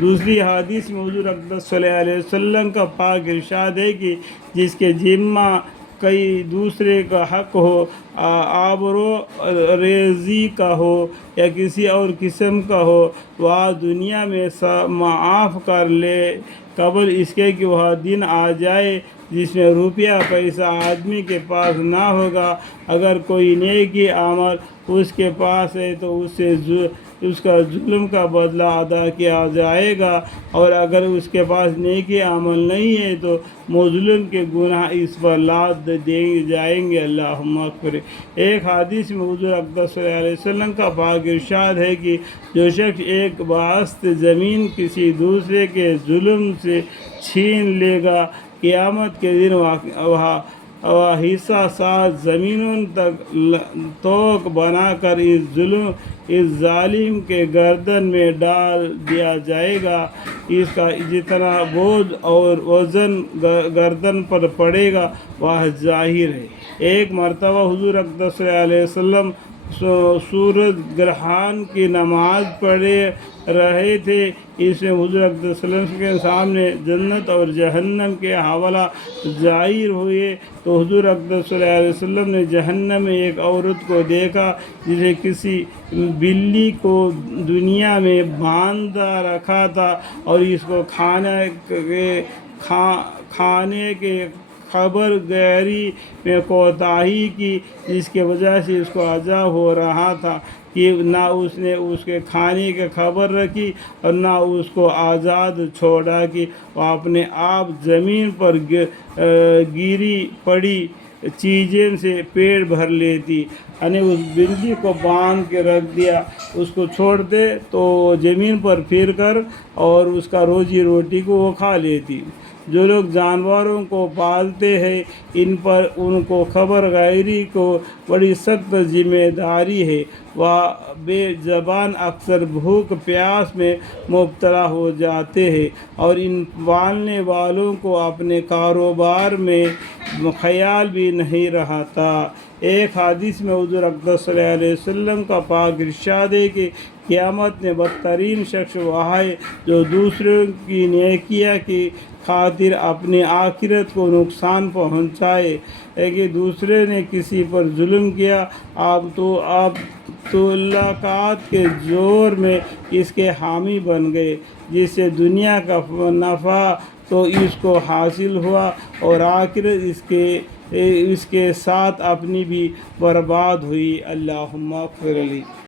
دوسری حدیث میں حضور اقدس صلی اللہ علیہ وسلم کا پاک ارشاد ہے کہ جس کے ذمہ کئی دوسرے کا حق ہو، آبرو ریزی کا ہو یا کسی اور قسم کا ہو، وہ دنیا میں معاف کر لے قبل اس کے کہ وہ دن آ جائے جس میں روپیہ پیسہ آدمی کے پاس نہ ہوگا۔ اگر کوئی نیکی عمل اس کے پاس ہے تو اس کا ظلم کا بدلہ ادا کیا جائے گا، اور اگر اس کے پاس نیکی عمل نہیں ہے تو مظلوم کے گناہ اس پر لاد دیے جائیں گے۔ اللہم اغفر۔ ایک حدیث میں حضور اقدس صلی اللہ علیہ وسلم کا پاک ارشاد ہے کہ جو شخص ایک بست زمین کسی دوسرے کے ظلم سے چھین لے گا، قیامت کے دن وہ حصہ 7 زمینوں تک توق بنا کر اس ظالم کے گردن میں ڈال دیا جائے گا۔ اس کا جتنا بوجھ اور وزن گردن پر پڑے گا وہ ظاہر ہے۔ ایک مرتبہ حضور اقدس صلی اللہ علیہ وسلم سورج گرہن کی نماز پڑھے رہے تھے۔ اس میں حضور اقدس صلی اللہ علیہ وسلم کے سامنے جنت اور جہنم کے حوالہ ظاہر ہوئے تو حضور اقدس صلی اللہ علیہ وسلم نے جہنم میں ایک عورت کو دیکھا جسے کسی بلی کو دنیا میں باندھا رکھا تھا، اور اس کو کھانے کے خبر گیری میں کوتاہی کی، جس کی وجہ سے اس کو عذاب ہو رہا تھا کہ نہ اس نے اس کے کھانے کی خبر رکھی اور نہ اس کو آزاد چھوڑا کہ وہ اپنے آپ زمین پر گری پڑی چیزیں سے پیٹ بھر لیتی، یعنی اس بلی کو باندھ کے رکھ دیا، اس کو چھوڑ دے تو زمین پر پھر کر اور اس کا روزی روٹی کو وہ کھا لیتی۔ جو لوگ جانوروں کو پالتے ہیں ان کو خبر گیری کو بڑی سخت ذمہ داری ہے۔ وہ بے زبان اکثر بھوک پیاس میں مبتلا ہو جاتے ہیں، اور ان پالنے والوں کو اپنے کاروبار میں خیال بھی نہیں رہتا۔ ایک حدیث میں حضور اقدس صلی اللہ علیہ وسلم کا پاک ارشاد ہے کہ قیامت میں بدترین شخص وہ ہے جو دوسروں کی نیکیاں کی خاطر اپنی آخرت کو نقصان پہنچائے۔ کہ دوسرے نے کسی پر ظلم کیا، آپ تو ملاقات کے زور میں اس کے حامی بن گئے، جس سے دنیا کا نفع تو اس کو حاصل ہوا اور آخرت اس کے ساتھ اپنی بھی برباد ہوئی۔ اللہم اغفر لی۔